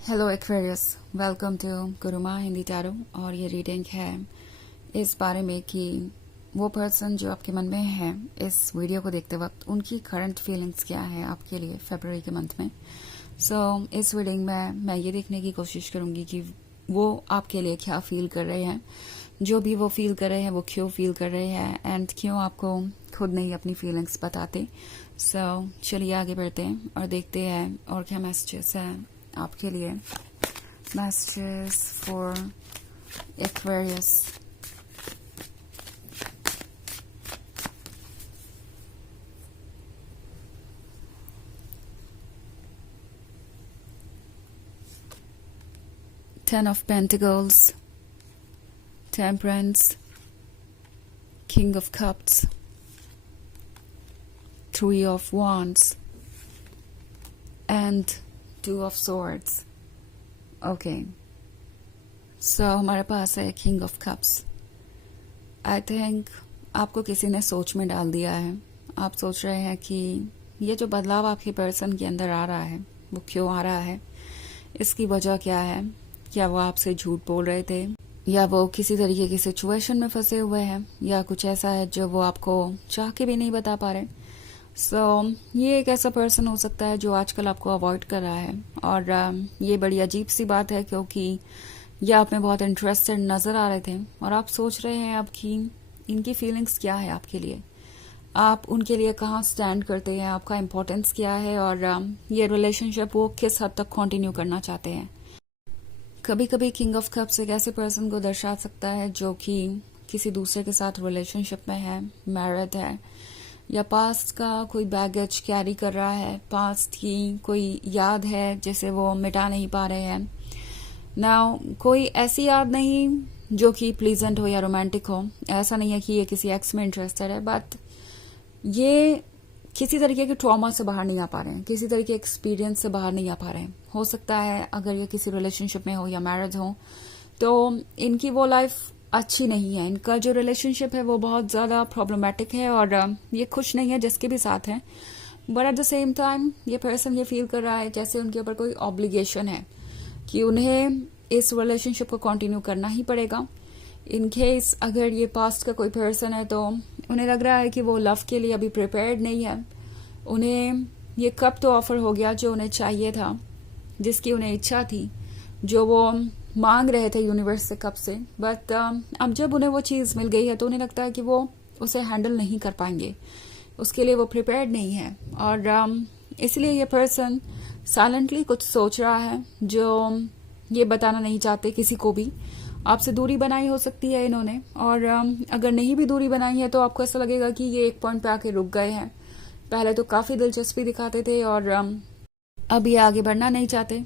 Hello Aquarius, welcome to Guruma Hindi tarot. और ये reading है इस बारे में कि वो पर्सन जो आपके मन में है इस वीडियो को देखते वक्त उनकी करंट फीलिंग्स क्या है आपके लिए फरवरी के मंथ में। इस रीडिंग में मैं ये देखने की कोशिश करूंगी कि वो आपके लिए क्या फील कर रहे हैं, जो भी वो फील कर रहे हैं वो क्यों फील कर रहे हैं एंड क्यों आपको खुद नहीं अपनी फीलिंग्स बताते। चलिए आगे बढ़ते हैं और देखते हैं और क्या मैसेजेस हैं आपके लिए। Messages for Aquarius. Ten of Pentacles, Temperance, King of Cups, Three of Wands, and Two of Swords. Okay. हमारे पास है King of Cups. I think आपको किसी ने सोच में डाल दिया है। आप सोच रहे हैं कि ये जो बदलाव आपके पर्सन के अंदर आ रहा है वो क्यों आ रहा है, इसकी वजह क्या है। क्या वो आपसे झूठ बोल रहे थे, या वो किसी तरीके की सिचुएशन में फंसे हुए हैं, या कुछ ऐसा है जो वो आपको चाह के भी नहीं बता पा रहे। ये एक ऐसा पर्सन हो सकता है जो आजकल आपको अवॉइड कर रहा है। और ये बड़ी अजीब सी बात है क्योंकि ये आप में बहुत इंटरेस्टेड नजर आ रहे थे और आप सोच रहे हैं अब कि इनकी फीलिंग्स क्या है आपके लिए, आप उनके लिए कहाँ स्टैंड करते हैं, आपका इम्पोर्टेंस क्या है, और ये रिलेशनशिप वो किस हद तक कंटिन्यू करना चाहते हैं। कभी कभी किंग ऑफ कप्स एक ऐसे पर्सन को दर्शा सकता है जो कि किसी दूसरे के साथ रिलेशनशिप में है, मैरिड है, या पास्ट का कोई बैगेज कैरी कर रहा है, पास्ट की कोई याद है जिसे वो मिटा नहीं पा रहे हैं। नाउ कोई ऐसी याद नहीं जो कि प्लीजेंट हो या रोमांटिक हो, ऐसा नहीं है कि ये किसी एक्स में इंटरेस्टेड है, बट ये किसी तरीके के ट्रॉमा से बाहर नहीं आ पा रहे हैं, किसी तरीके के एक्सपीरियंस से बाहर नहीं आ पा रहे हैं। हो सकता है अगर ये किसी रिलेशनशिप में हो या मैरिज हो तो इनकी वो लाइफ अच्छी नहीं है, इनका जो रिलेशनशिप है वो बहुत ज्यादा प्रॉब्लमेटिक है और ये खुश नहीं है जिसके भी साथ है। But at the same time ये पर्सन ये फील कर रहा है जैसे उनके ऊपर कोई ऑब्लिगेशन है कि उन्हें इस रिलेशनशिप को कंटिन्यू करना ही पड़ेगा। इन केस अगर ये पास्ट का कोई पर्सन है तो उन्हें लग रहा है कि वो लव के लिए अभी प्रिपेयर्ड नहीं है। उन्हें ये कब तो ऑफर हो गया जो उन्हें चाहिए था, जिसकी उन्हें इच्छा थी, जो वो मांग रहे थे यूनिवर्स से कब से, बट अब जब उन्हें वो चीज मिल गई है तो उन्हें लगता है कि वो उसे हैंडल नहीं कर पाएंगे, उसके लिए वो प्रिपेयर्ड नहीं है। और इसलिए ये पर्सन साइलेंटली कुछ सोच रहा है जो ये बताना नहीं चाहते किसी को भी। आपसे दूरी बनाई हो सकती है इन्होंने, और अगर नहीं भी दूरी बनाई है तो आपको ऐसा लगेगा कि ये एक पॉइंट पे आके रुक गए हैं। पहले तो काफी दिलचस्पी दिखाते थे और अब ये आगे बढ़ना नहीं चाहते।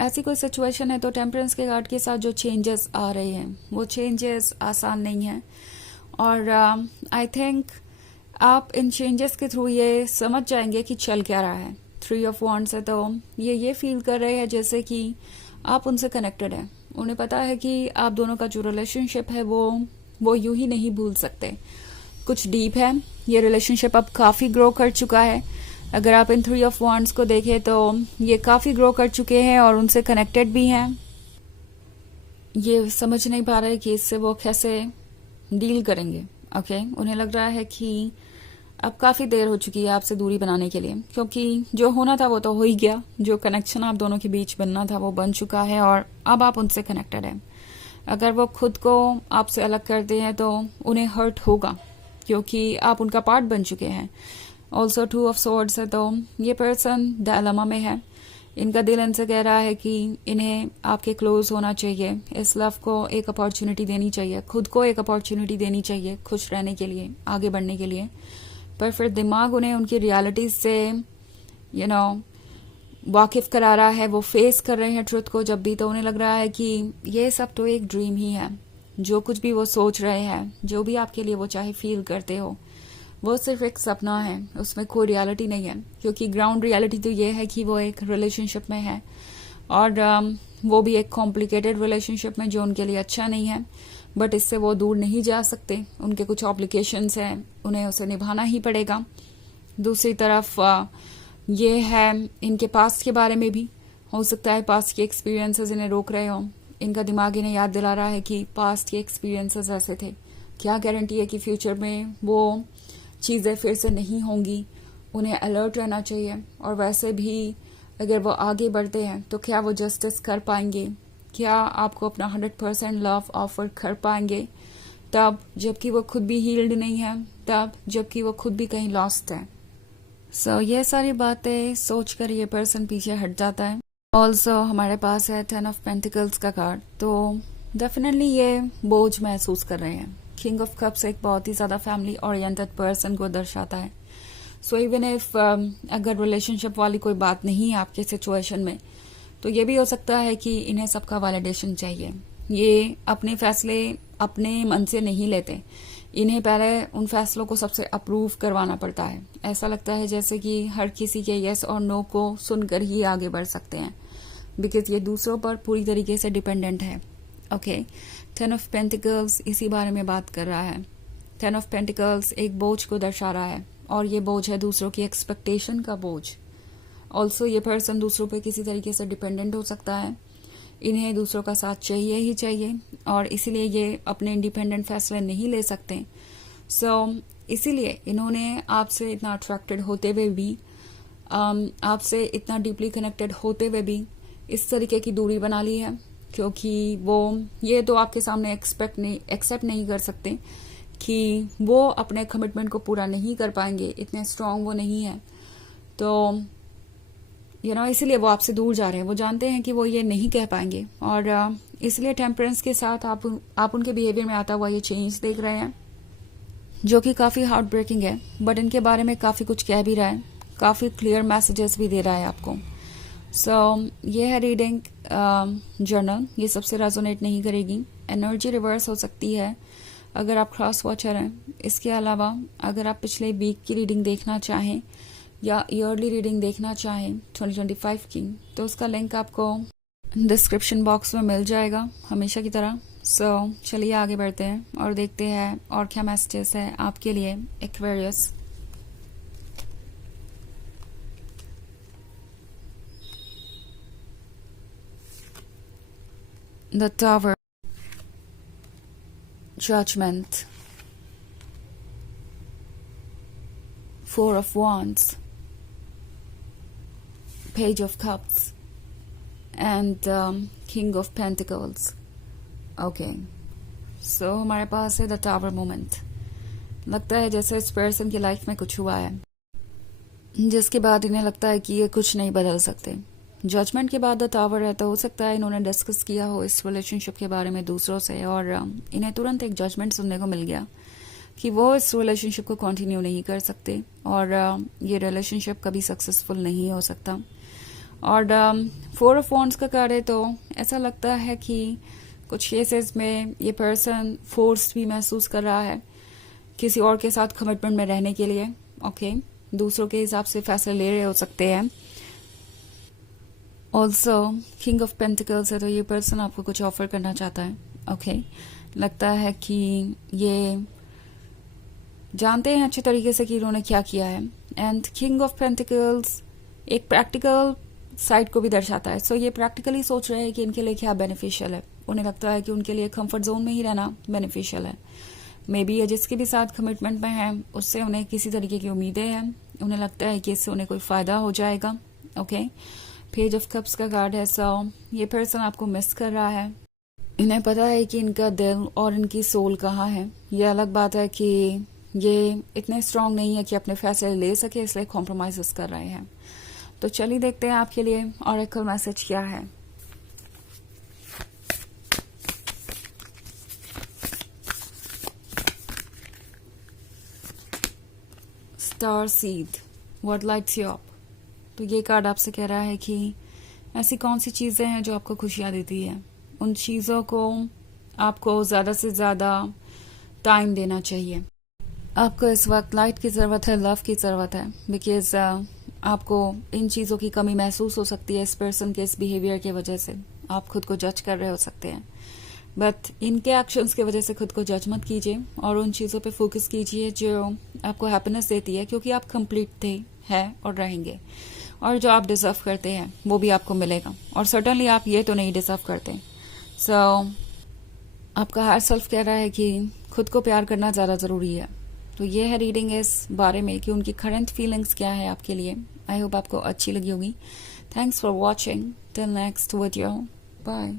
ऐसी कोई सिचुएशन है तो टेम्परेंस के कार्ड के साथ जो चेंजेस आ रहे हैं वो चेंजेस आसान नहीं है। और आई थिंक आप इन चेंजेस के थ्रू ये समझ जाएंगे कि चल क्या रहा है। थ्री ऑफ वॉन्ड्स है तो ये फील कर रहे हैं जैसे कि आप उनसे कनेक्टेड हैं। उन्हें पता है कि आप दोनों का जो रिलेशनशिप है वो यूं ही नहीं भूल सकते, कुछ डीप है। ये रिलेशनशिप अब काफी ग्रो कर चुका है। अगर आप इन थ्री ऑफ वॉन्ड्स को देखें तो ये काफी ग्रो कर चुके हैं और उनसे कनेक्टेड भी हैं। ये समझ नहीं पा रहे कि इससे वो कैसे डील करेंगे। ओके, उन्हें लग रहा है कि अब काफी देर हो चुकी है आपसे दूरी बनाने के लिए, क्योंकि जो होना था वो तो हो ही गया, जो कनेक्शन आप दोनों के बीच बनना था वो बन चुका है और अब आप उनसे कनेक्टेड हैं। अगर वो खुद को आपसे अलग करते हैं तो उन्हें हर्ट होगा क्योंकि आप उनका पार्ट बन चुके हैं। ऑल्सो टू ऑफ सोर्ड्स है तो ये पर्सन डायलेमा में है। इनका दिल इनसे कह रहा है कि इन्हें आपके क्लोज होना चाहिए, इस लव को एक अपॉर्चुनिटी देनी चाहिए, खुद को एक अपॉर्चुनिटी देनी चाहिए खुश रहने के लिए, आगे बढ़ने के लिए। पर फिर दिमाग उन्हें उनकी रियलिटीज से वाकिफ करा रहा है। वो फेस कर रहे हैं ट्रुथ को जब भी, तो उन्हें लग रहा है कि ये सब तो एक ड्रीम ही है। जो कुछ भी वो सोच रहे हैं, जो भी आपके लिए वो चाहे फील करते हो, वो सिर्फ एक सपना है, उसमें कोई रियलिटी नहीं है। क्योंकि ग्राउंड रियलिटी तो ये है कि वो एक रिलेशनशिप में है और वो भी एक कॉम्प्लिकेटेड रिलेशनशिप में जो उनके लिए अच्छा नहीं है। बट इससे वो दूर नहीं जा सकते, उनके कुछ ऑब्लिगेशंस हैं, उन्हें उसे निभाना ही पड़ेगा। दूसरी तरफ ये है इनके पास्ट के बारे में भी हो सकता है पास्ट के एक्सपीरियंसेस इन्हें रोक रहे हो, इनका दिमाग इन्हें याद दिला रहा है कि पास्ट के एक्सपीरियंसेस ऐसे थे, क्या गारंटी है कि फ्यूचर में वो चीज़ें फिर से नहीं होंगी। उन्हें अलर्ट रहना चाहिए। और वैसे भी अगर वो आगे बढ़ते हैं तो क्या वो जस्टिस कर पाएंगे, क्या आपको अपना 100% लव ऑफर कर पाएंगे, तब जबकि वो खुद भी हील्ड नहीं है, तब जबकि वो खुद भी कहीं लॉस्ट है। सो ये सारी बातें सोचकर ये पर्सन पीछे हट जाता है। ऑल्सो हमारे पास है 10 ऑफ पेंटिकल्स का कार्ड, तो डेफिनेटली ये बोझ महसूस कर रहे हैं। किंग ऑफ कप्स एक बहुत ही ज्यादा फैमिली ओरिएंटेड पर्सन को दर्शाता है। सो इवन इफ अगर रिलेशनशिप वाली कोई बात नहीं है आपके सिचुएशन में, तो ये भी हो सकता है कि इन्हें सबका वैलिडेशन चाहिए। ये अपने फैसले अपने मन से नहीं लेते, इन्हें पहले उन फैसलों को सबसे अप्रूव करवाना पड़ता है। ऐसा लगता है जैसे कि हर किसी के येस और नो को सुनकर ही आगे बढ़ सकते हैं, बिकॉज ये दूसरों पर पूरी तरीके से डिपेंडेंट है। ओके, 10 ऑफ पेंटिकल्स इसी बारे में बात कर रहा है। 10 ऑफ पेंटिकल्स एक बोझ को दर्शा रहा है, और ये बोझ है दूसरों की एक्सपेक्टेशन का बोझ। ऑल्सो ये पर्सन दूसरों पे किसी तरीके से डिपेंडेंट हो सकता है, इन्हें दूसरों का साथ चाहिए ही चाहिए, और इसीलिए ये अपने इंडिपेंडेंट फैसले नहीं ले सकते। इसीलिए इन्होंने आपसे इतना अट्रैक्टेड होते हुए भी, आपसे इतना डीपली कनेक्टेड होते हुए भी इस तरीके की दूरी बना ली है, क्योंकि वो ये तो आपके सामने एक्सेप्ट नहीं कर सकते कि वो अपने कमिटमेंट को पूरा नहीं कर पाएंगे, इतने स्ट्रांग वो नहीं है। तो इसीलिए वो आपसे दूर जा रहे हैं। वो जानते हैं कि वो ये नहीं कह पाएंगे, और इसलिए टेम्परेंस के साथ आप उनके बिहेवियर में आता हुआ ये चेंज देख रहे हैं, जो कि काफी हार्ट ब्रेकिंग है, बट इनके बारे में काफी कुछ कह भी रहा है, काफी क्लियर मैसेजेस भी दे रहा है आपको। ये है रीडिंग जर्नल, ये सबसे रेजोनेट नहीं करेगी। एनर्जी रिवर्स हो सकती है अगर आप क्रॉस वॉचर हैं। इसके अलावा अगर आप पिछले वीक की रीडिंग देखना चाहें या ईयरली रीडिंग देखना चाहें 2025 की, तो उसका लिंक आपको डिस्क्रिप्शन बॉक्स में मिल जाएगा हमेशा की तरह। चलिए आगे बढ़ते हैं और देखते हैं और क्या मैसेजेस है आपके लिए Aquarius. The tower, judgment, 4 of Wands, Page of Cups, and King of Pentacles. Okay, so हमारे पास है द टावर मोमेंट। लगता है जैसे इस पर्सन की लाइफ में कुछ हुआ है, जिसके बाद इन्हें लगता है कि ये कुछ नहीं बदल सकते। जजमेंट के बाद द टावर है, तो हो सकता है इन्होंने डिस्कस किया हो इस रिलेशनशिप के बारे में दूसरों से, और इन्हें तुरंत एक जजमेंट सुनने को मिल गया कि वो इस रिलेशनशिप को कंटिन्यू नहीं कर सकते, और ये रिलेशनशिप कभी सक्सेसफुल नहीं हो सकता। और 4 of Wands का कार्ड है, तो ऐसा लगता है कि कुछ केसेस में ये पर्सन फोर्स भी महसूस कर रहा है किसी और के साथ कमिटमेंट में रहने के लिए। ओके, दूसरों के हिसाब से फैसले ले रहे हो सकते हैं। ऑल्सो किंग ऑफ पेंटिकल्स है, तो ये पर्सन आपको कुछ ऑफर करना चाहता है। ओके, लगता है कि ये जानते हैं अच्छे तरीके से कि इन्होंने क्या किया है। एंड किंग ऑफ पेंटिकल्स एक प्रैक्टिकल साइड को भी दर्शाता है। ये प्रैक्टिकली सोच रहे हैं कि इनके लिए क्या बेनिफिशियल है। उन्हें लगता है कि उनके लिए कंफर्ट जोन में ही रहना बेनिफिशियल है। मे बी ये जिसके भी साथ कमिटमेंट में है उससे उन्हें किसी तरीके की उम्मीदें हैं, उन्हें लगता है कि इससे उन्हें कोई फायदा हो जाएगा। ओके, पेज ऑफ कप्स का कार्ड है। ये पर्सन आपको मिस कर रहा है। इन्हें पता है कि इनका दिल और इनकी सोल कहाँ है। ये अलग बात है कि ये इतने स्ट्रांग नहीं है कि अपने फैसले ले सके, इसलिए कॉम्प्रोमाइज कर रहे हैं। तो चलिए देखते हैं आपके लिए ऑरेकल मैसेज क्या है। Star seed, what lights you up. तो ये कार्ड आपसे कह रहा है कि ऐसी कौन सी चीजें हैं जो आपको खुशियां देती है। उन चीजों को आपको ज्यादा से ज्यादा टाइम देना चाहिए। आपको इस वक्त लाइट की जरूरत है, लव की जरूरत है, बिकॉज आपको इन चीजों की कमी महसूस हो सकती है इस पर्सन के इस बिहेवियर की वजह से। आप खुद को जज कर रहे हो सकते हैं, बट इनके एक्शंस की वजह से खुद को जज मत कीजिए और उन चीजों पे फोकस कीजिए जो आपको हैप्पीनेस देती है, क्योंकि आप कंप्लीट थे, हैं और रहेंगे। और जो आप डिजर्व करते हैं वो भी आपको मिलेगा। और सर्टनली आप ये तो नहीं डिजर्व करते। सो आपका हायर सेल्फ कह रहा है कि खुद को प्यार करना ज़्यादा ज़रूरी है। तो ये है रीडिंग इस बारे में कि उनकी करंट फीलिंग्स क्या है आपके लिए। आई होप आपको अच्छी लगी होगी। Thanks for watching. Till next video, bye.